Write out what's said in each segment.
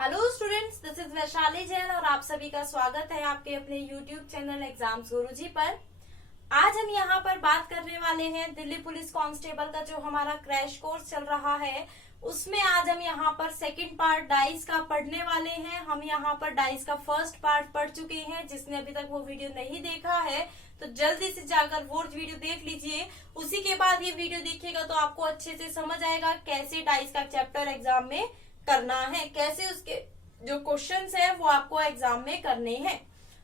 Hello students, this is Vaishali Jain और आप सभी का स्वागत है आपके अपने यूट्यूब चैनल एग्जाम्स गुरुजी पर। आज हम यहाँ पर बात करने वाले हैं दिल्ली पुलिस कांस्टेबल का जो हमारा क्रैश कोर्स चल रहा है उसमें आज हम यहाँ पर सेकंड पार्ट डाइस का पढ़ने वाले हैं। हम यहाँ पर डाइस का फर्स्ट पार्ट पढ़ चुके हैं। जिसने अभी तक वो वीडियो नहीं देखा है तो जल्दी से जाकर वो वीडियो देख लीजिए। उसी के बाद ये वीडियो देखिएगा तो आपको अच्छे से समझ आएगा कैसे डाइस का चैप्टर एग्जाम में करना है, कैसे उसके जो क्वेश्चंस है वो आपको एग्जाम में करने हैं।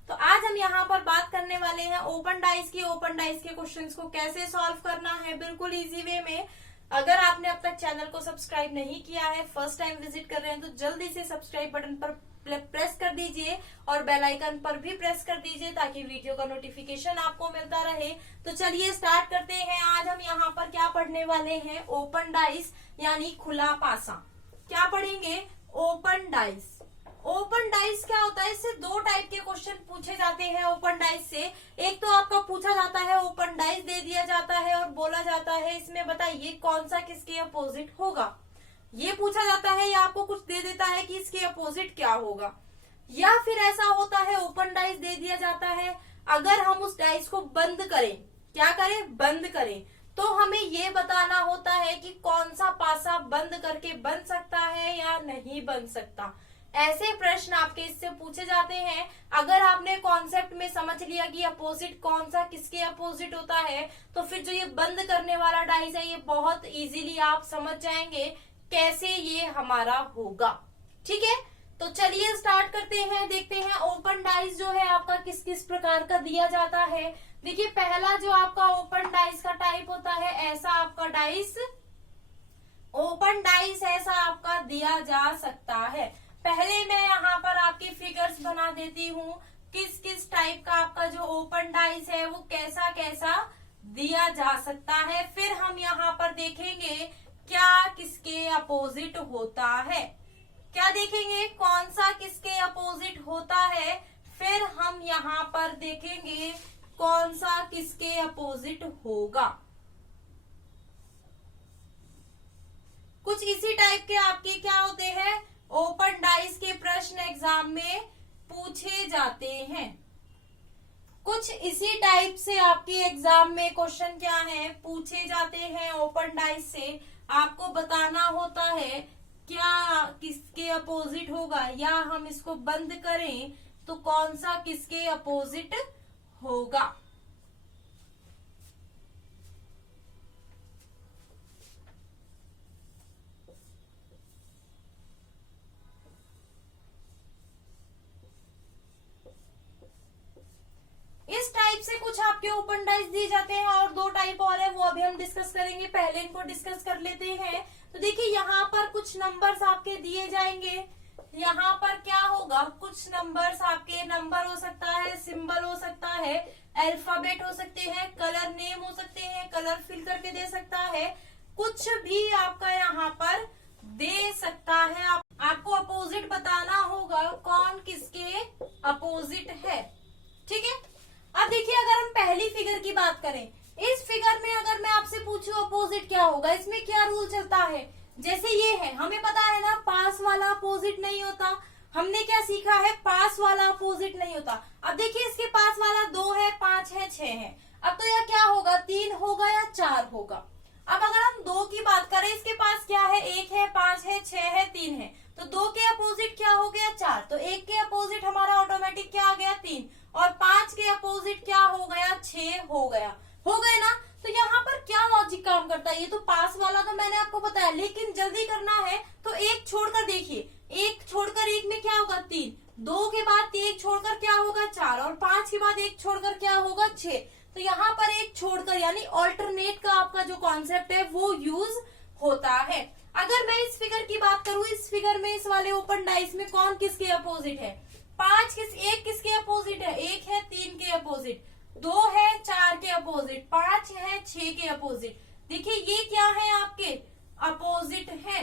तो आज हम यहाँ पर बात करने वाले हैं ओपन डाइस की। ओपन डाइस के क्वेश्चंस को कैसे सॉल्व करना है बिल्कुल इजी वे में। अगर आपने अब तक चैनल को सब्सक्राइब नहीं किया है, फर्स्ट टाइम विजिट कर रहे हैं, तो जल्दी से सब्सक्राइब बटन पर प्रेस कर दीजिए और बेल आइकन पर भी प्रेस कर दीजिए ताकि वीडियो का नोटिफिकेशन आपको मिलता रहे। तो चलिए स्टार्ट करते हैं। आज हम यहाँ पर क्या पढ़ने वाले हैं, ओपन डाइस यानी खुला पासा। क्या पढ़ेंगे, ओपन डाइस। ओपन डाइस क्या होता है, इससे दो टाइप के क्वेश्चन पूछे जाते हैं ओपन डाइस से। एक तो आपका पूछा जाता है ओपन डाइस दे दिया जाता है और बोला जाता है इसमें बताइए कौन सा किसके अपोजिट होगा। ये पूछा जाता है या आपको कुछ दे देता है कि इसके अपोजिट क्या होगा। या फिर ऐसा होता है ओपन डाइस दे दिया जाता है, अगर हम उस डाइस को बंद करें, क्या करें, बंद करें, तो हमें ये बताना होता है कि कौन सा पासा बंद करके बन सकता है या नहीं बन सकता। ऐसे प्रश्न आपके इससे पूछे जाते हैं। अगर आपने कॉन्सेप्ट में समझ लिया कि अपोजिट कौन सा किसके अपोजिट होता है तो फिर जो ये बंद करने वाला डाइस है ये बहुत इजीली आप समझ जाएंगे कैसे ये हमारा होगा। ठीक है, तो चलिए स्टार्ट करते हैं। देखते हैं ओपन डाइस जो है आपका किस किस प्रकार का दिया जाता है। देखिए पहला जो आपका ओपन डाइस का टाइप होता है, ऐसा आपका डाइस, ओपन डाइस ऐसा आपका दिया जा सकता है। पहले मैं यहाँ पर आपकी फिगर्स बना देती हूँ किस किस टाइप का आपका जो ओपन डाइस है वो कैसा कैसा दिया जा सकता है। फिर हम यहाँ पर देखेंगे क्या किसके अपोजिट होता है, क्या देखेंगे कौन सा किसके अपोजिट होता है। फिर हम यहाँ पर देखेंगे कौन सा किसके अपोजिट होगा। कुछ इसी टाइप के आपके क्या होते हैं, ओपन डाइस के प्रश्न एग्जाम में पूछे जाते हैं। कुछ इसी टाइप से आपके एग्जाम में क्वेश्चन क्या है, पूछे जाते हैं ओपन डाइस से। आपको बताना होता है क्या किसके अपोजिट होगा, या हम इसको बंद करें तो कौन सा किसके अपोजिट होगा। इस टाइप से कुछ आपके ओपन डाइस दिए जाते हैं और दो टाइप और है वो अभी हम डिस्कस करेंगे। पहले इनको डिस्कस कर लेते हैं। तो देखिए यहाँ पर कुछ नंबर्स आपके दिए जाएंगे। यहाँ पर क्या होगा, कुछ नंबर्स आपके, नंबर हो सकता है, सिंबल हो सकता है, अल्फाबेट हो सकते हैं, कलर नेम हो सकते हैं, कलर फिल करके दे सकता है, कुछ भी आपका यहाँ पर दे सकता है। आपको अपोजिट बताना होगा कौन किसके अपोजिट है। ठीक है, अब देखिए अगर हम पहली फिगर की बात करें, इस फिगर में अगर मैं आपसे पूछूं अपोजिट क्या होगा, इसमें क्या रूल चलता है। जैसे ये है, हमें पता है ना पास वाला अपोजिट नहीं होता। हमने क्या सीखा है, पास वाला अपोजिट नहीं होता। अब देखिए इसके पास वाला 2 है, 5 है, 6 है। अब तो यह क्या होगा, 3 होगा या 4 होगा। अब अगर हम 2 की बात करें, इसके पास क्या है, 1 है, 5 है, 6 है, 3 है, तो 2 के अपोजिट क्या हो गया, 4। तो 1 के अपोजिट हमारा ऑटोमेटिक क्या आ गया, 3, और 5 के अपोजिट क्या हो गया, 6 हो गया, हो गए ना। तो यहाँ पर क्या लॉजिक काम करता है, ये तो पास वाला तो मैंने आपको बताया, लेकिन जल्दी करना है तो एक छोड़कर देखिए, एक छोड़कर एक में क्या होगा, 3, 2 के बाद एक छोड़कर क्या होगा, 4, और 5 के बाद एक छोड़कर क्या होगा, 6। तो यहाँ पर एक छोड़कर यानी ऑल्टरनेट का आपका जो कॉन्सेप्ट है वो यूज होता है। अगर मैं इस फिगर की बात करूं, इस फिगर में इस वाले ओपन डाइस में कौन किसके अपोजिट है, 5 एक किसके अपोजिट है, 1 है 3 के अपोजिट, 2 है 4 के अपोजिट, 5 है 6 के अपोजिट। देखिए ये क्या है, आपके अपोजिट है।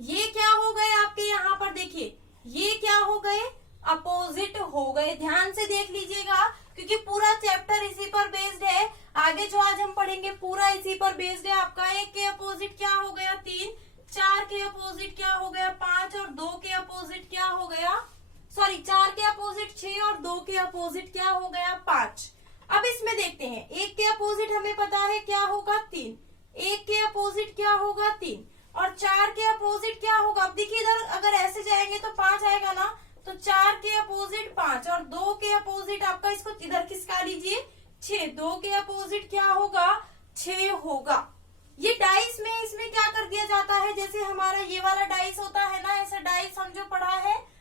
ये क्या हो गए आपके, यहाँ पर देखिए ये क्या हो गए, अपोजिट हो गए। ध्यान से देख लीजिएगा क्योंकि पूरा चैप्टर इसी पर बेस्ड है। आगे जो आज हम पढ़ेंगे पूरा इसी पर बेस्ड है। आपका 1 के अपोजिट क्या हो गया, 3, 4 के अपोजिट क्या हो गया, 5, और 2 के सॉरी 4 के अपोजिट 6 और 2 के अपोजिट क्या हो गया 5। अब इसमें देखते हैं, 1 के अपोजिट हमें पता है क्या होगा 3, 1 के अपोजिट क्या होगा 3 और 4 के अपोजिट क्या होगा। अब देखिए इधर अगर ऐसे जाएंगे तो 5 आएगा ना, तो 4 के अपोजिट 5 और 2 के अपोजिट आपका, इसको इधर खिसका लीजिए 6, 2 के अपोजिट क्या होगा 6 होगा। ये डाइस में इसमें क्या कर दिया जाता है, जैसे हमारा ये वाला डाइस होता है ना, ऐसा डाइस हम जो पढ़ा है,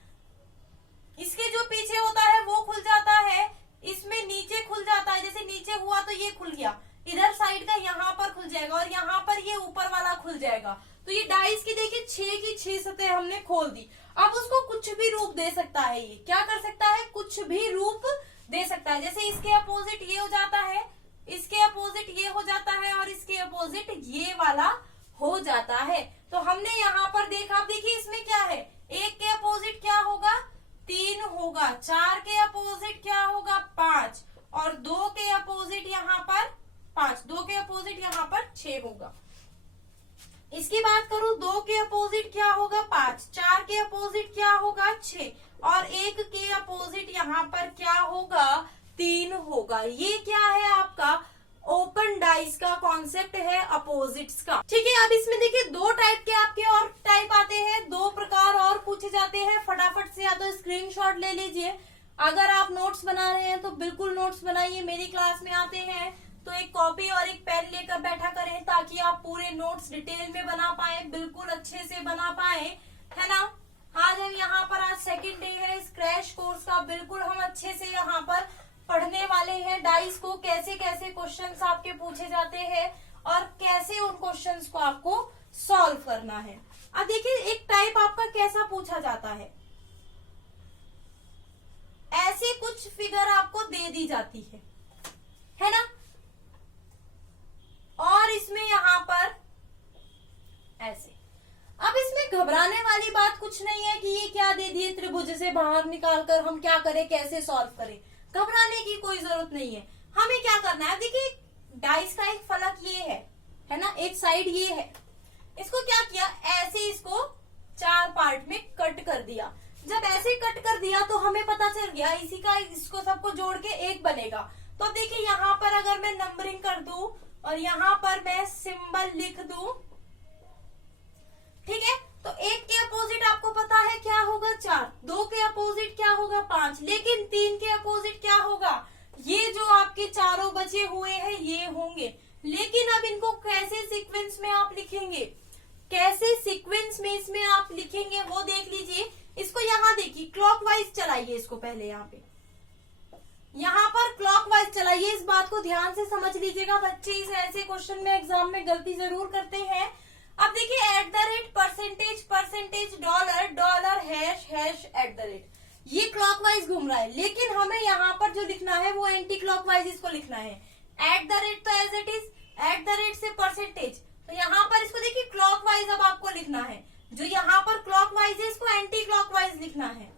इसके जो पीछे होता है वो खुल जाता है, इसमें नीचे खुल जाता है। जैसे नीचे हुआ तो ये खुल गया, इधर साइड का यहाँ पर खुल जाएगा और यहाँ पर ये ऊपर वाला खुल जाएगा। तो ये डाइस की देखिए 6 की 6 सतह हमने खोल दी। अब उसको कुछ भी रूप दे सकता है, ये क्या कर सकता है, कुछ भी रूप दे सकता है। जैसे इसके अपोजिट ये हो जाता है, इसके अपोजिट ये हो जाता है और इसके अपोजिट ये वाला हो जाता है। तो हमने यहाँ पर देखा, देखिए इसमें क्या है, 1 के अपोजिट क्या होगा 3 होगा, 4 के अपोजिट क्या होगा 5 और 2 के अपोजिट यहाँ पर 5, 2 के अपोजिट यहाँ पर 6 होगा। इसकी बात करूं, 2 के अपोजिट क्या होगा 5, 4 के अपोजिट क्या होगा 6 और 1 के अपोजिट यहाँ पर क्या होगा 3 होगा। ये क्या है आपका ओपन डाइस का कॉन्सेप्ट है अपोजिट्स का। ठीक है, अब इसमें देखिए 2 टाइप के आपके और टाइप आते हैं, 2 प्रकार और पूछे जाते हैं। फटाफट से या तो स्क्रीनशॉट ले लीजिए, अगर आप नोट्स बना रहे हैं तो बिल्कुल नोट्स बनाइए। मेरी क्लास में आते हैं तो एक कॉपी और एक पेन लेकर बैठा करें ताकि आप पूरे नोट्स डिटेल में बना पाए, बिल्कुल अच्छे से बना पाए, है ना। आज हम यहाँ पर, आज सेकंड डे है इस क्रैश कोर्स का, बिल्कुल हम अच्छे से यहाँ पर पढ़ने वाले हैं डाइस को, कैसे कैसे क्वेश्चंस आपके पूछे जाते हैं और कैसे उन क्वेश्चंस को आपको सॉल्व करना है। अब देखिए एक टाइप आपका कैसा पूछा जाता है, ऐसे कुछ फिगर आपको दे दी जाती है ना, और इसमें यहाँ पर ऐसे। अब इसमें घबराने वाली बात कुछ नहीं है कि ये क्या दे दिए, त्रिभुज से बाहर निकालकर हम क्या करें, कैसे सॉल्व करें, घबराने की कोई जरूरत नहीं है। हमें क्या करना है, देखिए डाइस का एक फलक ये है ना, एक साइड ये है, इसको क्या किया, ऐसे इसको 4 पार्ट में कट कर दिया। जब ऐसे कट कर दिया तो हमें पता चल गया इसी का, इसको सबको जोड़ के एक बनेगा। तो देखिए यहाँ पर अगर मैं नंबरिंग कर दूं और यहाँ पर मैं सिंबल लिख दूं, ठीक है, तो 1 के अपोजिट आपको पता है क्या होगा 4, 2 के अपोजिट क्या होगा 5, लेकिन 3 के अपोजिट क्या होगा, ये जो आपके चारों बचे हुए हैं ये होंगे। लेकिन अब इनको कैसे सीक्वेंस में आप लिखेंगे, कैसे सीक्वेंस में इसमें आप लिखेंगे वो देख लीजिए। इसको यहाँ देखिए क्लॉकवाइज चलाइए, इसको पहले यहाँ पर क्लॉकवाइज चलाइए। इस बात को ध्यान से समझ लीजिएगा, बच्चे इस ऐसे क्वेश्चन में एग्जाम में गलती जरूर करते हैं। अब देखिए @ percentage percentage dollar dollar hash @ ये क्लॉकवाइज घूम रहा है, लेकिन हमें यहाँ पर जो लिखना है वो एंटी क्लॉकवाइज इसको लिखना है। @ तो एज इट इज, @ से परसेंटेज, तो यहाँ पर इसको देखिए क्लॉकवाइज अब आपको लिखना है। जो यहाँ पर क्लॉकवाइज है इसको एंटी क्लॉकवाइज लिखना है,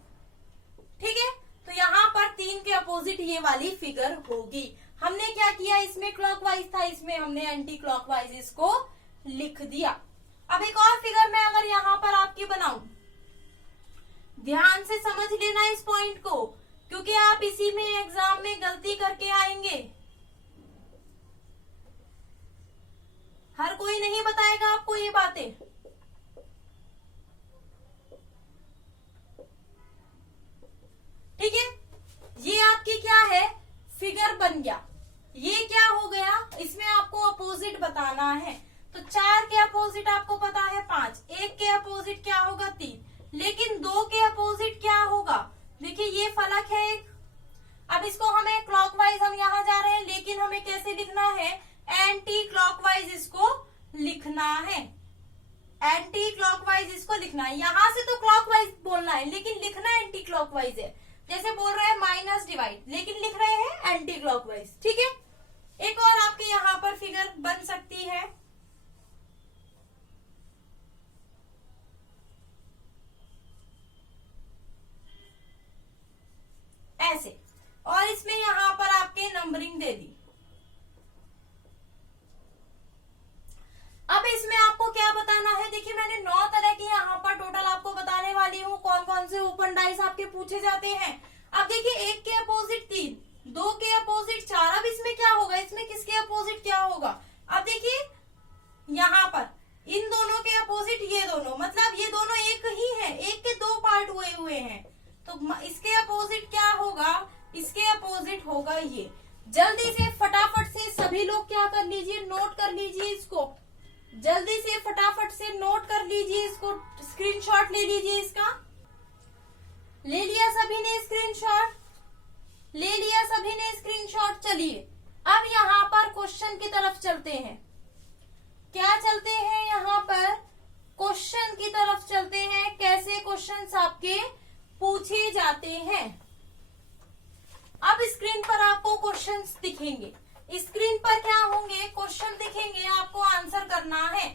ठीक है। तो यहाँ पर 3 के अपोजिट ये वाली फिगर होगी। हमने क्या किया, इसमें क्लॉकवाइज था, इसमें हमने एंटी क्लॉकवाइज इसको लिख दिया। अब एक और फिगर मैं अगर यहाँ पर आपकी बनाऊं, ध्यान से समझ लेना इस पॉइंट को, क्योंकि आप इसी में एग्जाम में गलती करके आएंगे। हर कोई नहीं बताएगा आपको ये बातें, ठीक है। ये आपकी क्या है, फिगर बन गया। ये क्या हो गया, इसमें आपको अपोजिट बताना है। तो 4 के अपोजिट आपको पता है 5, 1 के अपोजिट क्या होगा 3, लेकिन 2 के अपोजिट क्या होगा, देखिए ये फलक है एक। अब इसको हमें क्लॉकवाइज, हम यहाँ जा रहे हैं, लेकिन हमें कैसे लिखना है, एंटी क्लॉकवाइज इसको लिखना है, एंटी क्लॉकवाइज इसको लिखना है। यहाँ से तो क्लॉकवाइज बोलना है लेकिन लिखना एंटी क्लॉकवाइज है। जैसे बोल रहे हैं माइनस डिवाइड, लेकिन लिख रहे हैं एंटी क्लॉकवाइज, ठीक है। एक और आपके यहाँ पर फिगर बन सकती है, ऐसे, और इसमें यहाँ पर आपके नंबरिंग दे दी। अब इसमें आपको क्या बताना है, देखिए मैंने 9 तरह की यहाँ पर टोटल आपको बताने वाली हूँ। कौन कौन कौन से ओपन डाइस आपके पूछे जाते हैं। अब देखिए 1 के अपोजिट 3, 2 के अपोजिट 4। अब इसमें क्या होगा, इसमें किसके अपोजिट क्या होगा। अब देखिए यहाँ पर इन दोनों के अपोजिट ये दोनों, मतलब ये दोनों एक ही है, एक के 2 पार्ट हुए हैं, तो इसके अपोजिट क्या होगा, इसके अपोजिट होगा ये। जल्दी से फटाफट से सभी लोग क्या कर लीजिए, नोट कर लीजिए इसको, जल्दी से फटाफट से नोट कर लीजिए इसको, स्क्रीनशॉट ले लीजिए इसका। ले लिया सभी ने स्क्रीनशॉट, ले लिया सभी ने स्क्रीनशॉट। चलिए अब यहाँ पर क्वेश्चन की तरफ चलते हैं। क्या चलते हैं, यहाँ पर क्वेश्चन की तरफ चलते हैं, कैसे क्वेश्चंस आपके पूछे जाते हैं। अब स्क्रीन पर आपको क्वेश्चंस दिखेंगे, स्क्रीन पर क्या होंगे, क्वेश्चन दिखेंगे, आपको आंसर करना है।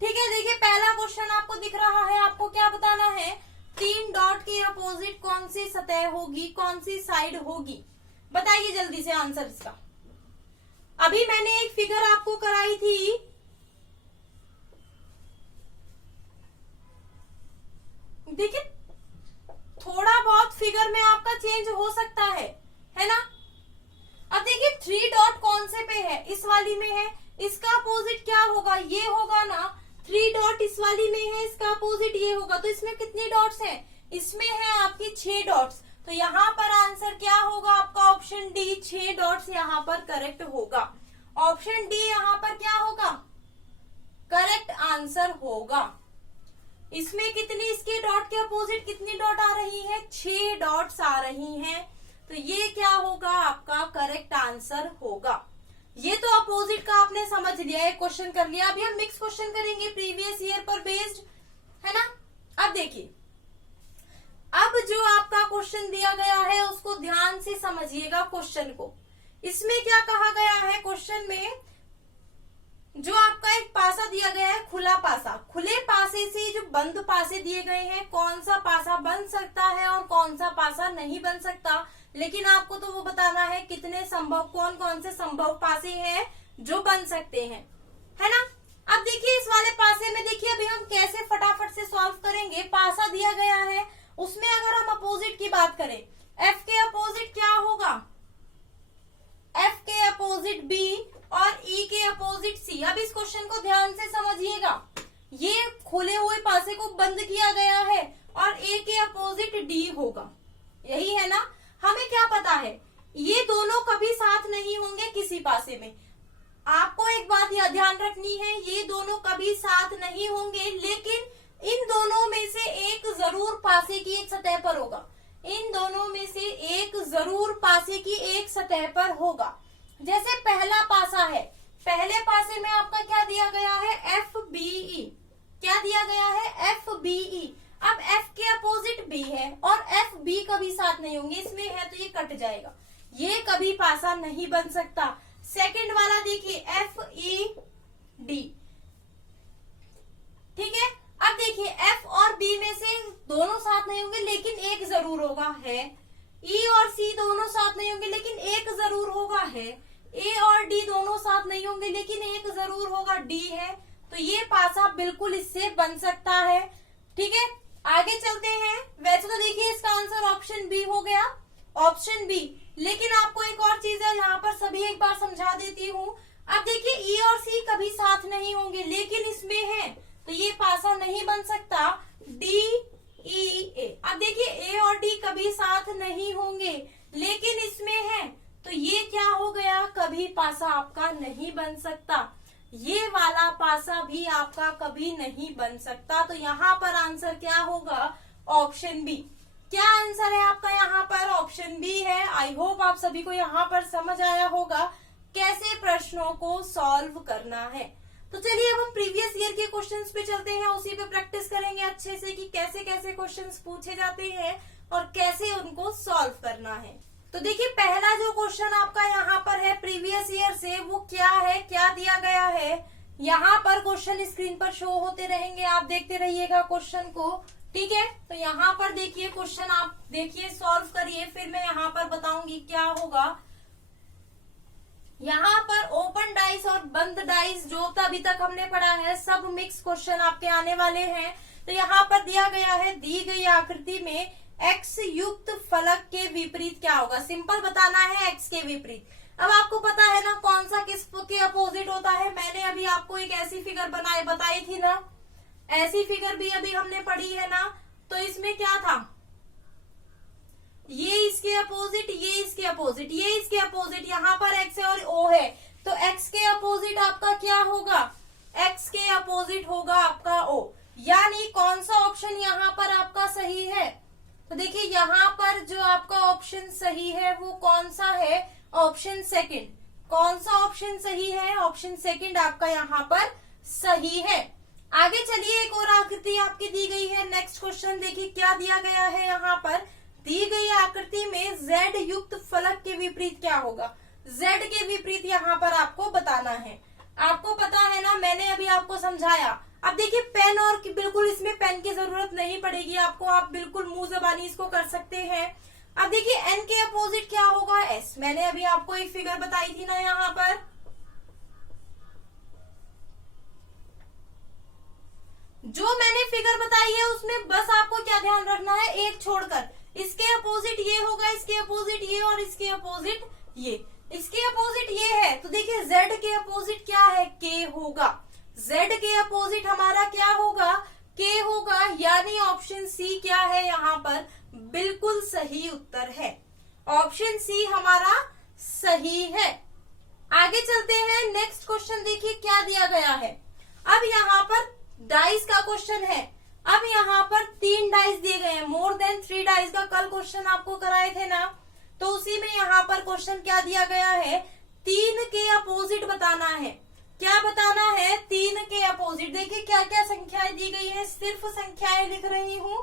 ठीक है, देखिए पहला क्वेश्चन आपको दिख रहा है, आपको क्या बताना है, 3 डॉट के अपोजिट कौन सी सतह होगी, कौन सी साइड होगी, बताइए जल्दी से आंसर इसका। अभी मैंने एक फिगर आपको कराई थी, देखिए थोड़ा बहुत फिगर में आपका चेंज हो सकता है ना। अब देखिए 3 डॉट कौन से पे है, इस वाली में है, इसका अपोजिट क्या होगा, ये होगा ना। 3 डॉट इस वाली में है, इसका अपोजिट ये होगा, तो इसमें कितनी डॉट्स हैं, इसमें है आपकी 6 डॉट्स। तो यहाँ पर आंसर क्या होगा आपका, ऑप्शन डी, 6 डॉट्स यहाँ पर करेक्ट होगा। ऑप्शन डी यहाँ पर क्या होगा, करेक्ट आंसर होगा। इसमें कितनी, इसके डॉट के अपोजिट कितनी डॉट आ रही है, 6 डॉट्स आ रही हैं, तो ये क्या होगा आपका करेक्ट आंसर होगा। ये तो अपोजिट का आपने समझ लिया, एक क्वेश्चन कर लिया। अभी हम मिक्स क्वेश्चन करेंगे प्रीवियस ईयर पर बेस्ड, है ना। अब देखिए, अब जो आपका क्वेश्चन दिया गया है उसको ध्यान से समझिएगा क्वेश्चन को। इसमें क्या कहा गया है क्वेश्चन में, जो आपका एक पासा दिया गया है, खुला पासा, खुले पासे से जो बंद पासे दिए गए हैं, कौन सा पासा बन सकता है और कौन सा पासा नहीं बन सकता, लेकिन आपको तो वो बताना है कितने संभव, कौन कौन से संभव पासे हैं जो बन सकते हैं, है ना। अब देखिए इस वाले पासे में देखिए अभी हम कैसे फटाफट से सॉल्व करेंगे। पासा दिया गया है, उसमें अगर हम अपोजिट की बात करें, एफ के अपोजिट क्या होगा, एफ के अपोजिट बी और ई के अपोजिट सी। अब इस क्वेश्चन को ध्यान से समझिएगा, ये खुले हुए पासे को बंद किया गया है और ए के अपोजिट डी होगा, यही है ना। हमें क्या पता है, ये दोनों कभी साथ नहीं होंगे किसी पासे में। आपको एक बात यह ध्यान रखनी है, ये दोनों कभी साथ नहीं होंगे, लेकिन इन दोनों में से एक जरूर पासे की एक सतह पर होगा, इन दोनों में से एक जरूर पासे की एक सतह पर होगा। जैसे पहला पासा है, पहले पासे में आपका क्या दिया गया है, एफ बी ई, क्या दिया गया है, एफ बी ई। अब एफ के अपोजिट बी है और एफ बी कभी साथ नहीं होंगे, इसमें है तो ये कट जाएगा, ये कभी पासा नहीं बन सकता। सेकंड वाला देखिए एफ ई डी, ठीक है। अब देखिए एफ और बी में से दोनों साथ नहीं होंगे लेकिन एक जरूर होगा, है। ई और सी दोनों साथ नहीं होंगे लेकिन एक जरूर होगा, है। ए और डी दोनों साथ नहीं होंगे लेकिन एक जरूर होगा, डी है। तो ये पासा बिल्कुल इससे बन सकता है, ठीक है। आगे चलते हैं। वैसे तो देखिए इसका आंसर ऑप्शन बी हो गया, ऑप्शन बी। लेकिन आपको एक और चीज है यहाँ पर, सभी एक बार समझा देती हूँ। अब देखिए ई और सी कभी साथ नहीं होंगे लेकिन इसमें है तो ये पासा नहीं बन सकता, डी ई ए। अब देखिए ए और डी कभी साथ नहीं होंगे लेकिन इसमें है तो ये क्या हो गया, कभी पासा आपका नहीं बन सकता, ये वाला पासा भी आपका कभी नहीं बन सकता। तो यहाँ पर आंसर क्या होगा, ऑप्शन बी। क्या आंसर है आपका यहाँ पर, ऑप्शन बी है। आई होप आप सभी को यहाँ पर समझ आया होगा कैसे प्रश्नों को सॉल्व करना है। तो चलिए अब हम प्रीवियस ईयर के क्वेश्चंस पे चलते हैं, उसी पे प्रैक्टिस करेंगे अच्छे से कि कैसे कैसे क्वेश्चंस पूछे जाते हैं और कैसे उनको सॉल्व करना है। तो देखिए पहला जो क्वेश्चन आपका यहाँ पर है प्रीवियस ईयर से, वो क्या है, क्या दिया गया है। यहाँ पर क्वेश्चन स्क्रीन पर शो होते रहेंगे, आप देखते रहिएगा क्वेश्चन को, ठीक है। तो यहाँ पर देखिए क्वेश्चन, आप देखिए सॉल्व करिए, फिर मैं यहाँ पर बताऊंगी क्या होगा। यहाँ पर ओपन डाइस और बंद डाइस जो अभी तक हमने पढ़ा है, सब मिक्स क्वेश्चन आपके आने वाले हैं। तो यहाँ पर दिया गया है, दी गई आकृति में x युक्त फलक के विपरीत क्या होगा। सिंपल बताना है x के विपरीत। अब आपको पता है ना कौन सा किस के अपोजिट होता है। मैंने अभी आपको एक ऐसी फिगर बताई थी ना, ऐसी फिगर भी अभी हमने पढ़ी है ना। तो इसमें क्या था, ये इसके अपोजिट, ये इसके अपोजिट, ये इसके अपोजिट, यहाँ पर x है और o है। तो x के अपोजिट आपका क्या होगा, x के अपोजिट होगा आपका o। यानी कौन सा ऑप्शन यहाँ पर आपका सही है। तो देखिए यहाँ पर जो आपका ऑप्शन सही है वो कौन सा है, ऑप्शन सेकंड। कौन सा ऑप्शन सही है, ऑप्शन सेकंड आपका यहाँ पर सही है। आगे चलिए, एक और आकृति आपकी दी गई है। नेक्स्ट क्वेश्चन देखिए क्या दिया गया है। यहाँ पर दी गई आकृति में z युक्त फलक के विपरीत क्या होगा। z के विपरीत यहाँ पर आपको बताना है। आपको पता है ना, मैंने अभी आपको समझाया। अब देखिए पेन, और बिल्कुल इसमें पेन की जरूरत नहीं पड़ेगी आपको, आप बिल्कुल मुंह जबानी इसको कर सकते हैं। अब देखिए n के अपोजिट क्या होगा, s। मैंने अभी आपको एक फिगर बताई थी ना, यहाँ पर जो मैंने फिगर बताई है उसमें बस आपको क्या ध्यान रखना है, एक छोड़कर। इसके अपोजिट ये होगा, इसके अपोजिट ये, और इसके अपोजिट ये। इसके अपोजिट ये है तो देखिए z के अपोजिट क्या है, k होगा। z के अपोजिट हमारा क्या होगा, k होगा। यानी ऑप्शन सी क्या है, यहाँ पर बिल्कुल सही उत्तर है। ऑप्शन सी हमारा सही है। आगे चलते हैं, नेक्स्ट क्वेश्चन देखिए क्या दिया गया है। अब यहाँ पर डाइस का क्वेश्चन है। अब यहाँ पर 3 डाइस दिए गए हैं, मोर देन 3 डाइस का कल क्वेश्चन आपको कराए थे ना। तो उसी में यहाँ पर क्वेश्चन क्या दिया गया है, 3 के अपोजिट बताना है। क्या बताना है, 3 के अपोजिट। देखिए क्या क्या संख्याएं दी गई है, सिर्फ संख्याएं लिख रही हूं।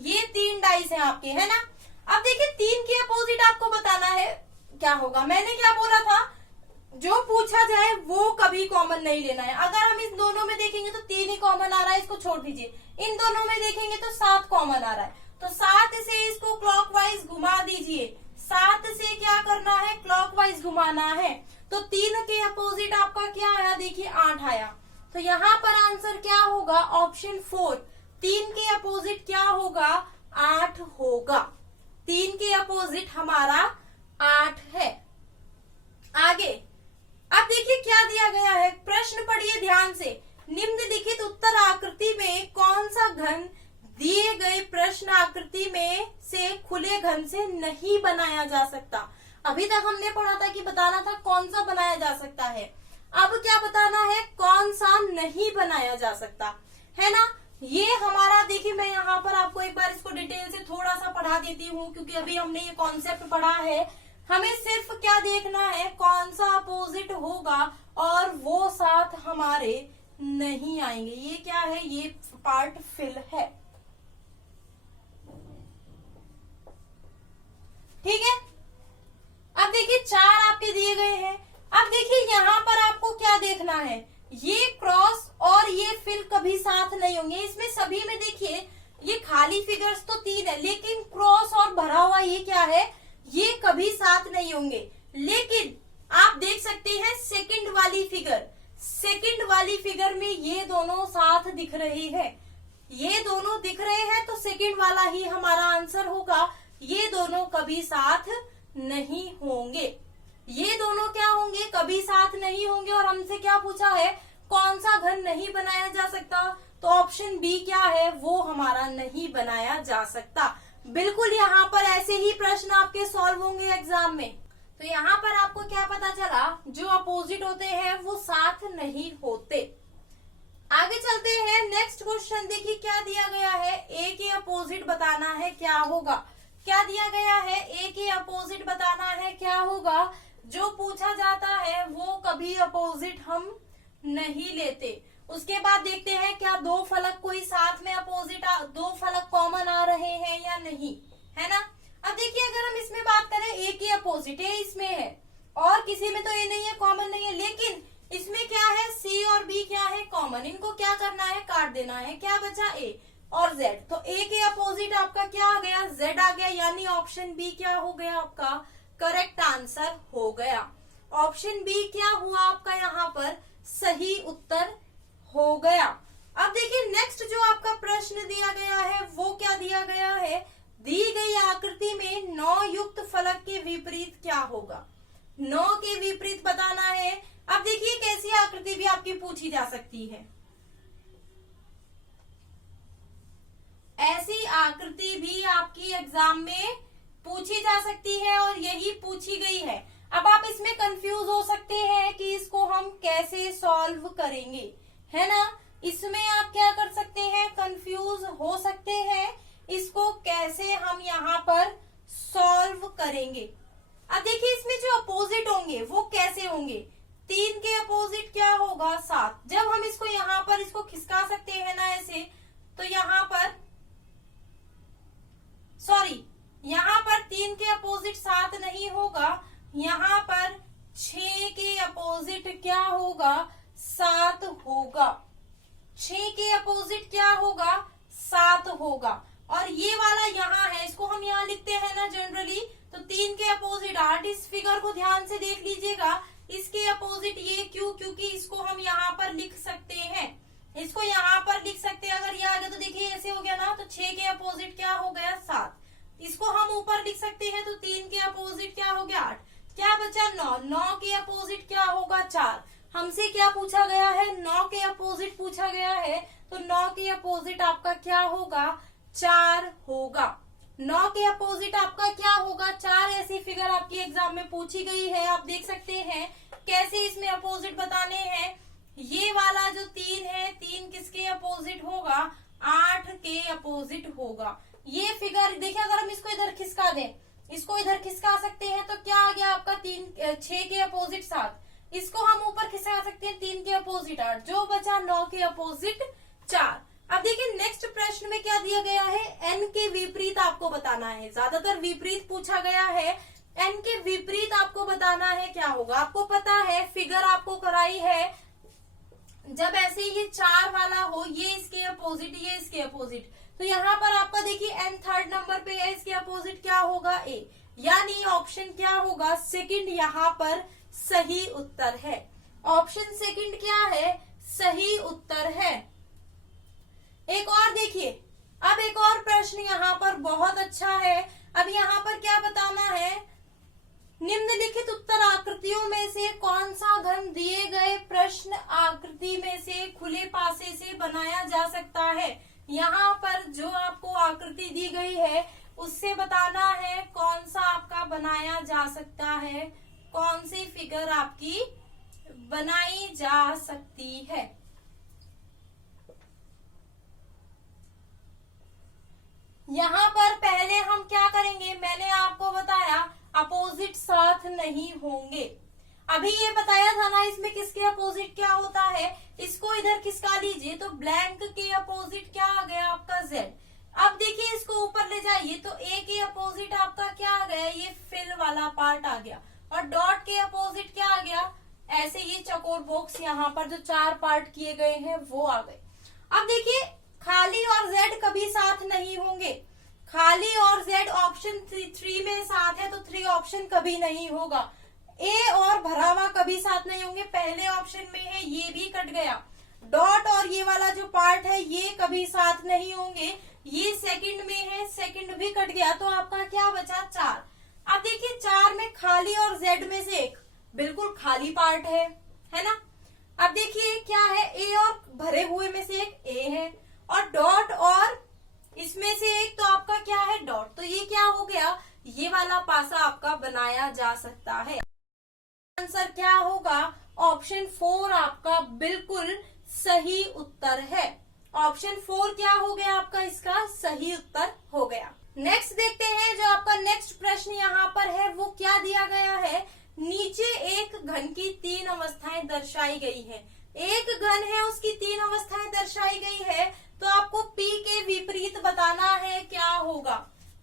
ये 3 डाइस हैं आपके, है ना। अब देखिए 3 के अपोजिट आपको बताना है क्या होगा। मैंने क्या बोला था, जो पूछा जाए वो कभी कॉमन नहीं लेना है। अगर हम इस दोनों में देखेंगे तो 3 ही कॉमन आ रहा है, इसको छोड़ दीजिए। इन दोनों में देखेंगे तो 7 कॉमन आ रहा है, तो 7 से इसको क्लॉकवाइज घुमा दीजिए। 7 से क्या करना है, क्लॉकवाइज घुमाना है। तो 3 के अपोजिट आपका क्या आया, देखिए 8 आया। तो यहाँ पर आंसर क्या होगा, ऑप्शन 4। 3 के अपोजिट क्या होगा, 8 होगा। 3 के अपोजिट हमारा 8 है। आगे अब देखिए क्या दिया गया है, प्रश्न पढ़िए ध्यान से। निम्नलिखित उत्तर आकृति में कौन सा घन दिए गए प्रश्न आकृति में से खुले घन से नहीं बनाया जा सकता। अभी तक हमने पढ़ा था कि बताना था कौन सा बनाया जा सकता है, अब क्या बताना है, कौन सा नहीं बनाया जा सकता, है ना। ये हमारा देखिए, मैं यहाँ पर आपको एक बार इसको डिटेल से थोड़ा सा पढ़ा देती हूँ, क्योंकि अभी हमने ये कॉन्सेप्ट पढ़ा है। हमें सिर्फ क्या देखना है, कौन सा अपोजिट होगा और वो साथ हमारे नहीं आएंगे। ये क्या है, ये पार्ट फिल है, ठीक है। अब देखिए 4 आपके दिए गए हैं। अब देखिए यहाँ पर आपको क्या देखना है, ये क्रॉस और ये फिल कभी साथ नहीं होंगे। इसमें सभी में देखिए ये खाली फिगर्स तो 3 है, लेकिन क्रॉस और भरा हुआ ये क्या है, ये कभी साथ नहीं होंगे। लेकिन आप देख सकते हैं सेकंड वाली फिगर, सेकंड वाली फिगर में ये दोनों साथ दिख रहे हैं। ये दोनों दिख रहे हैं तो सेकंड वाला ही हमारा आंसर होगा। ये दोनों कभी साथ नहीं होंगे, ये दोनों क्या होंगे, कभी साथ नहीं होंगे। और हमसे क्या पूछा है, कौन सा घन नहीं बनाया जा सकता, तो ऑप्शन बी क्या है, वो हमारा नहीं बनाया जा सकता। बिल्कुल यहाँ पर ऐसे ही प्रश्न आपके सॉल्व होंगे एग्जाम में। तो यहाँ पर आपको क्या पता चला, जो अपोजिट होते हैं वो साथ नहीं होते। आगे चलते हैं, नेक्स्ट क्वेश्चन देखिए क्या दिया गया है, ए के अपोजिट बताना है क्या होगा। क्या दिया गया है, ए के अपोजिट बताना है क्या होगा। जो पूछा जाता है वो कभी अपोजिट हम नहीं लेते। उसके बाद देखते हैं क्या 2 फलक कोई साथ में अपोजिट, 2 फलक कॉमन आ रहे हैं या नहीं, है ना। अब देखिए अगर हम इसमें बात करें, ए के अपोजिट ए इसमें है और किसी में तो ए नहीं है, कॉमन नहीं है, लेकिन इसमें क्या है, सी और बी क्या है, कॉमन। इनको क्या करना है, काट देना है। क्या बचा, ए और जेड। तो ए के अपोजिट आपका क्या आ गया, जेड आ गया। यानी ऑप्शन बी क्या हो गया आपका करेक्ट आंसर हो गया। ऑप्शन बी क्या हुआ आपका यहाँ पर सही उत्तर हो गया। अब देखिए नेक्स्ट जो आपका प्रश्न दिया गया है वो क्या दिया गया है, दी गई आकृति में 9 युक्त फलक के विपरीत क्या होगा। 9 के विपरीत बताना है। अब देखिए कैसी आकृति भी आपकी पूछी जा सकती है, ऐसी आकृति भी आपकी एग्जाम में पूछी जा सकती है और यही पूछी गई है। अब आप इसमें कंफ्यूज हो सकते हैं कि इसको हम कैसे सॉल्व करेंगे, है ना। इसमें आप क्या कर सकते हैं, कंफ्यूज हो सकते हैं, इसको कैसे हम यहाँ पर सॉल्व करेंगे। अब देखिए इसमें जो अपोजिट होंगे वो कैसे होंगे, 3 के अपोजिट क्या होगा 7। जब हम इसको यहाँ पर इसको खिसका सकते हैं ना ऐसे, तो यहाँ पर यहाँ पर 3 के अपोजिट 7 नहीं होगा, यहाँ पर 6 के अपोजिट क्या होगा 7 होगा। 6 के अपोजिट क्या होगा 7 होगा। और ये वाला यहाँ है, इसको हम यहाँ लिखते हैं ना जनरली, तो 3 के अपोजिट 8। इस फिगर को ध्यान से देख लीजिएगा, इसके अपोजिट ये क्यों, क्योंकि इसको हम यहाँ पर लिख सकते हैं, इसको यहाँ पर लिख सकते हैं। अगर ये आ गया तो देखिए ऐसे हो गया ना, तो 6 के अपोजिट क्या हो गया 7। इसको हम ऊपर लिख सकते हैं, तो 3 के अपोजिट क्या हो गया 8, क्या बचा 9। 9 के अपोजिट क्या होगा 4। हमसे क्या पूछा गया है, 9 के अपोजिट पूछा गया है, तो 9 के अपोजिट आपका क्या होगा 4 होगा। 9 के अपोजिट आपका क्या होगा 4। ऐसी फिगर आपकी एग्जाम में पूछी गई है, आप देख सकते हैं कैसे इसमें अपोजिट बताने हैं। ये वाला जो 3 है, 3 किसके अपोजिट होगा 8 के अपोजिट होगा। ये फिगर देखिए, अगर हम इसको इधर खिसका दें, इसको इधर खिसका सकते हैं, तो क्या आ गया आपका 6 के अपोजिट 7। इसको हम ऊपर खिसका सकते हैं, 3 के अपोजिट 8, जो बचा 9 के अपोजिट 4। अब देखिए नेक्स्ट प्रश्न में क्या दिया गया है, n के विपरीत आपको बताना है। ज्यादातर विपरीत पूछा गया है, n के विपरीत आपको बताना है क्या होगा। आपको पता है फिगर आपको कराई है, जब ऐसे ये 4 वाला हो, ये इसके अपोजिट, ये इसके अपोजिट, तो यहाँ पर आपका देखिए n थर्ड नंबर पे है, इसके अपोजिट क्या होगा a, यानी ऑप्शन क्या होगा सेकंड यहाँ पर सही उत्तर है। ऑप्शन सेकंड क्या है, सही उत्तर है। एक और देखिए, अब एक और प्रश्न यहाँ पर बहुत अच्छा है। अब यहाँ पर क्या बताना है, निम्नलिखित उत्तर आकृतियों में से कौन सा घन दिए गए प्रश्न आकृति में से खुले पासे से बनाया जा सकता है। यहाँ पर जो आपको आकृति दी गई है उससे बताना है कौन सा आपका बनाया जा सकता है, कौन सी फिगर आपकी बनाई जा सकती है। यहाँ पर पहले हम क्या करेंगे, मैंने आपको बताया अपोजिट साथ नहीं होंगे। अभी ये बताया था ना इसमें किसके अपोजिट क्या होता है, इसको इधर खिसका लीजिए, तो ब्लैंक के अपोजिट क्या आ गया आपका z। अब देखिए इसको ऊपर ले जाइए, तो a के अपोजिट आपका क्या आ गया, ये फिल वाला पार्ट आ गया, और डॉट के अपोजिट क्या आ गया, ऐसे ये चकोर बॉक्स यहाँ पर जो 4 पार्ट किए गए हैं वो आ गए। अब देखिए खाली और z कभी साथ नहीं होंगे, खाली और z ऑप्शन 3 में साथ है, तो 3 ऑप्शन कभी नहीं होगा। a और भरा हुआ कभी साथ नहीं होंगे, पहले ऑप्शन में है, ये भी कट गया। डॉट और ये वाला जो पार्ट है ये कभी साथ नहीं होंगे, ये सेकंड में है, सेकंड भी कट गया, तो आपका क्या बचा 4। अब देखिए 4 में खाली और z में से एक बिल्कुल खाली पार्ट है ना। अब देखिए क्या है, a और भरे हुए में से एक a है, और डॉट और इसमें से एक तो आपका क्या है डॉट, तो ये क्या हो गया, ये वाला पासा आपका बनाया जा सकता है। आंसर क्या होगा, ऑप्शन 4 आपका बिल्कुल सही उत्तर है। ऑप्शन 4 क्या हो गया आपका, इसका सही उत्तर हो गया। नेक्स्ट देखते हैं, जो आपका नेक्स्ट प्रश्न यहाँ पर है वो क्या दिया गया है। नीचे एक घन की 3 अवस्थाएं दर्शाई गई है। एक घन है उसकी 3 अवस्थाएं दर्शाई गई है, तो आपको P के विपरीत बताना है क्या होगा।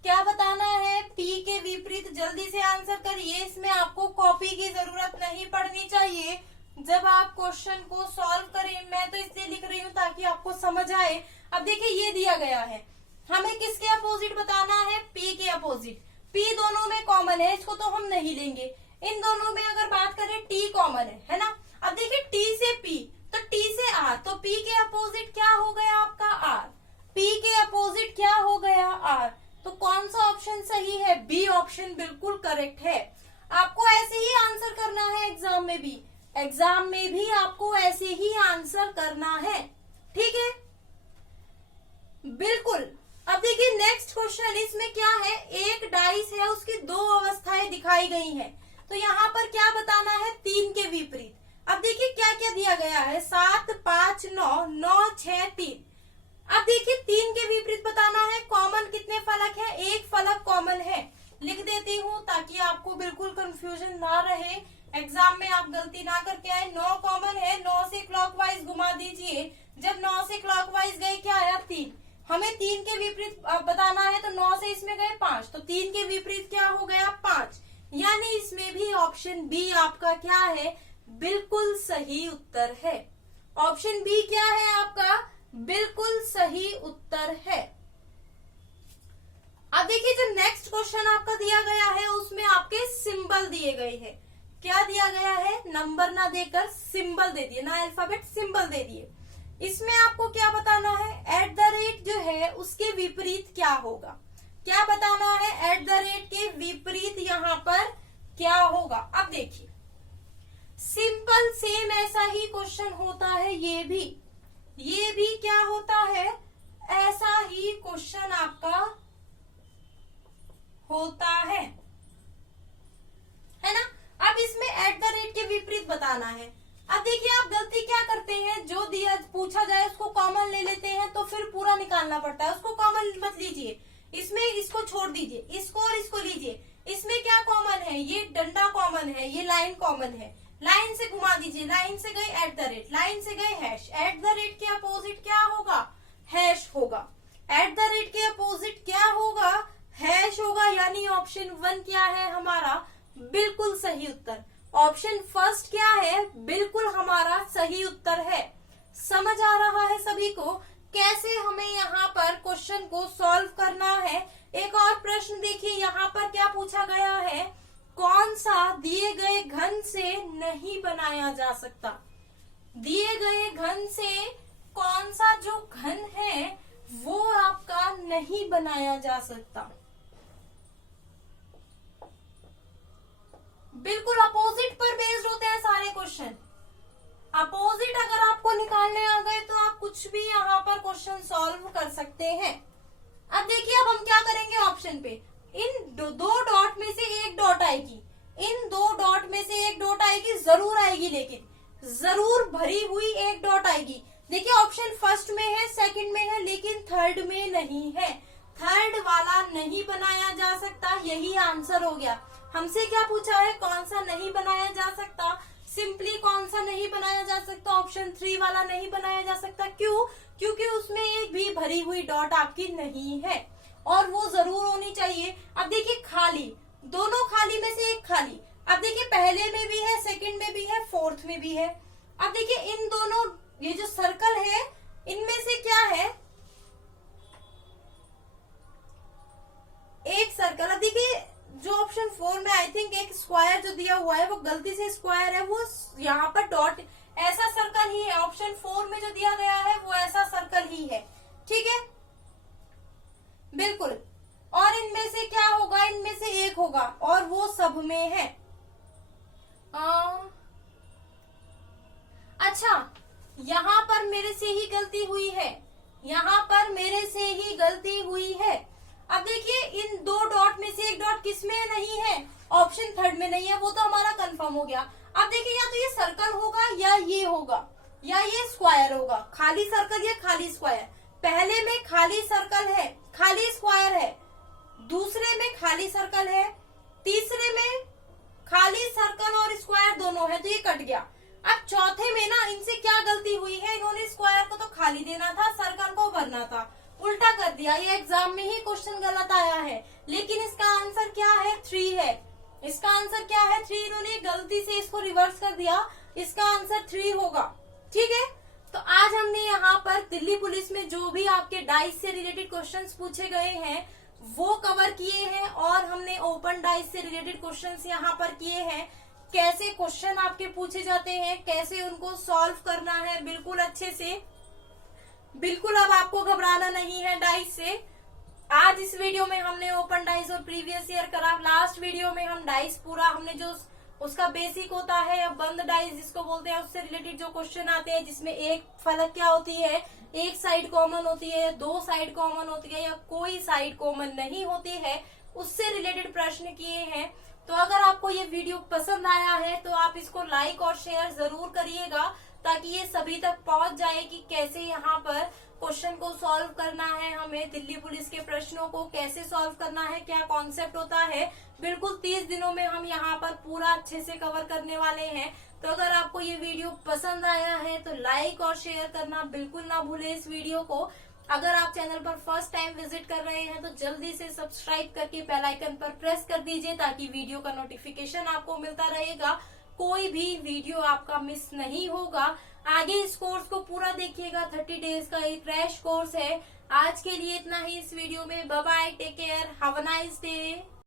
क्या बताना है, P के विपरीत। जल्दी से आंसर करिए, इसमें आपको कॉपी की जरूरत नहीं पड़नी चाहिए जब आप क्वेश्चन को सॉल्व करें। मैं तो इसलिए लिख रही हूँ ताकि आपको समझ आए। अब देखिए ये दिया गया है, हमें किसके अपोजिट बताना है, P के अपोजिट। P दोनों में कॉमन है, इसको तो हम नहीं लेंगे। इन दोनों में अगर बात करें टी कॉमन है ना। अब देखिए टी से पी तो टी से आर, तो पी के अपोजिट क्या हो गया आपका आर, पी के अपोजिट क्या हो गया आर। तो कौन सा ऑप्शन सही है, बी ऑप्शन बिल्कुल करेक्ट है। आपको ऐसे ही आंसर करना है एग्जाम में भी, एग्जाम में भी आपको ऐसे ही आंसर करना है, ठीक है, बिल्कुल। अब देखिए नेक्स्ट क्वेश्चन, इसमें क्या है, एक डाइस है उसकी दो अवस्थाएं दिखाई गई हैं, तो यहाँ पर क्या बताना है, 3 के विपरीत। अब देखिए क्या क्या दिया गया है, 7 5 9 9 6 3। अब देखिए 3 के विपरीत बताना है, कॉमन कितने फलक है, एक फलक कॉमन है। लिख देती हूँ ताकि आपको बिल्कुल कंफ्यूजन ना रहे, एग्जाम में आप गलती ना करके आए। 9 कॉमन है, 9 से क्लॉकवाइज घुमा दीजिए, जब 9 से क्लॉकवाइज गए क्या आया 3। हमें 3 के विपरीत बताना है, तो 9 से इसमें गए 5, तो 3 के विपरीत क्या हो गया 5, यानी इसमें भी ऑप्शन बी आपका क्या है, बिल्कुल सही उत्तर है। ऑप्शन बी क्या है आपका, बिल्कुल सही उत्तर है। अब देखिए जो नेक्स्ट क्वेश्चन आपका दिया गया है उसमें आपके सिंबल दिए गए हैं। क्या दिया गया है, नंबर ना देकर सिंबल दे दिए, ना अल्फाबेट सिंबल दे दिए। इसमें आपको क्या बताना है, एट द रेट जो है उसके विपरीत क्या होगा, क्या बताना है, एट द रेट के विपरीत यहाँ पर क्या होगा। अब देखिए सिंपल सेम ऐसा ही क्वेश्चन होता है, ये भी क्या होता है, ऐसा ही क्वेश्चन आपका होता है ना। अब इसमें एट द रेट के विपरीत बताना है। अब देखिए आप गलती क्या करते हैं, जो दिया पूछा जाए उसको कॉमन ले लेते हैं, तो फिर पूरा निकालना पड़ता है, उसको कॉमन मत लीजिए, इसमें इसको छोड़ दीजिए, इसको और इसको लीजिए। इसमें क्या कॉमन है, ये डंडा कॉमन है, ये लाइन कॉमन है, लाइन से घुमा दीजिए, लाइन से गए एट द रेट, लाइन से गए हैश, एट द रेट के अपोजिट क्या होगा, हैश होगा, एट द रेट के अपोजिट क्या होगा, हैश होगा, यानी ऑप्शन 1 क्या है हमारा, बिल्कुल सही उत्तर। ऑप्शन फर्स्ट क्या है, बिल्कुल हमारा सही उत्तर है। समझ आ रहा है सभी को कैसे हमें यहाँ पर क्वेश्चन को सॉल्व करना है। एक और प्रश्न देखिए, यहाँ पर क्या पूछा गया है, कौन सा दिए गए घन से नहीं बनाया जा सकता। दिए गए घन से कौन सा जो घन है वो आपका नहीं बनाया जा सकता। बिल्कुल अपोजिट पर बेस्ड होते हैं सारे क्वेश्चन। अपोजिट अगर आपको निकालने आ गए तो आप कुछ भी यहाँ पर क्वेश्चन सॉल्व कर सकते हैं। अब देखिए अब हम क्या करेंगे, ऑप्शन पे इन दो डॉट में से एक डॉट आएगी, इन 2 डॉट में से एक डॉट आएगी, जरूर आएगी, लेकिन जरूर भरी हुई एक डॉट आएगी। देखिए ऑप्शन फर्स्ट में है, सेकंड में है, लेकिन थर्ड में नहीं है। थर्ड वाला नहीं बनाया जा सकता, यही आंसर हो गया। हमसे क्या पूछा है, कौन सा नहीं बनाया जा सकता, सिंपली कौन सा नहीं बनाया जा सकता, ऑप्शन 3 वाला नहीं बनाया जा सकता। क्यों, क्योंकि उसमें एक भी भरी हुई डॉट आपकी नहीं है और वो जरूर होनी चाहिए। अब देखिए खाली, दोनों खाली में से एक खाली, अब देखिए पहले में भी है, सेकंड में भी है, फोर्थ में भी है। अब देखिए इन दोनों, ये जो सर्कल है इनमें से क्या है, एक सर्कल। अब देखिए जो ऑप्शन 4 में आई थिंक एक स्क्वायर जो दिया हुआ है वो गलती से स्क्वायर है, वो यहाँ पर डॉट, ऐसा सर्कल ही है। ऑप्शन 4 में जो दिया गया है वो ऐसा सर्कल ही है, ठीक है, बिल्कुल। और इनमें से क्या होगा, इनमें से एक होगा और वो सब में है। अच्छा यहाँ पर मेरे से ही गलती हुई है, यहाँ पर मेरे से ही गलती हुई है। अब देखिए इन 2 डॉट में से एक डॉट किसमें नहीं है, ऑप्शन थर्ड में नहीं है, वो तो हमारा कंफर्म हो गया। अब देखिए या तो ये सर्कल होगा या ये होगा या ये स्क्वायर होगा, खाली सर्कल या खाली स्क्वायर। पहले में खाली सर्कल है, खाली स्क्वायर है, दूसरे में खाली सर्कल है, तीसरे में खाली सर्कल और स्क्वायर दोनों है, तो ये कट गया। अब चौथे में ना इनसे क्या गलती हुई है, इन्होंने स्क्वायर को तो खाली देना था, सर्कल को भरना था, उल्टा कर दिया। ये एग्जाम में ही क्वेश्चन गलत आया है, लेकिन इसका आंसर क्या है, 3 है। इसका आंसर क्या है, 3। इन्होंने गलती से इसको रिवर्स कर दिया, इसका आंसर 3 होगा, ठीक है। तो आज हमने यहाँ पर दिल्ली पुलिस में जो भी आपके डाइस से रिलेटेड क्वेश्चंस पूछे गए हैं वो कवर किए हैं और हमने ओपन डाइस से रिलेटेड क्वेश्चंस यहाँ पर किए हैं। कैसे क्वेश्चन आपके पूछे जाते हैं, कैसे उनको सॉल्व करना है, बिल्कुल अच्छे से। बिल्कुल अब आपको घबराना नहीं है डाइस से। आज इस वीडियो में हमने ओपन डाइस और प्रीवियस ईयर करा। लास्ट वीडियो में हम डाइस पूरा हमने जो उसका बेसिक होता है या बंद डाइस जिसको बोलते हैं उससे रिलेटेड जो क्वेश्चन आते हैं, जिसमें एक फलक क्या होती है, एक साइड कॉमन होती है, दो साइड कॉमन होती है या कोई साइड कॉमन नहीं होती है, उससे रिलेटेड प्रश्न किए हैं। तो अगर आपको ये वीडियो पसंद आया है तो आप इसको लाइक और शेयर जरूर करिएगा, ताकि ये सभी तक पहुंच जाए कि कैसे यहाँ पर क्वेश्चन को सॉल्व करना है, हमें दिल्ली पुलिस के प्रश्नों को कैसे सॉल्व करना है, क्या कॉन्सेप्ट होता है। बिल्कुल 30 दिनों में हम यहाँ पर पूरा अच्छे से कवर करने वाले हैं। तो अगर आपको ये वीडियो पसंद आया है तो लाइक और शेयर करना बिल्कुल ना भूले इस वीडियो को। अगर आप चैनल पर फर्स्ट टाइम विजिट कर रहे हैं तो जल्दी से सब्सक्राइब करके बेल आइकन पर प्रेस कर दीजिए, ताकि वीडियो का नोटिफिकेशन आपको मिलता रहेगा, कोई भी वीडियो आपका मिस नहीं होगा। आगे इस कोर्स को पूरा देखिएगा, 30 डेज का एक क्रैश कोर्स है। आज के लिए इतना ही इस वीडियो में। Bye bye, take care, have a nice day.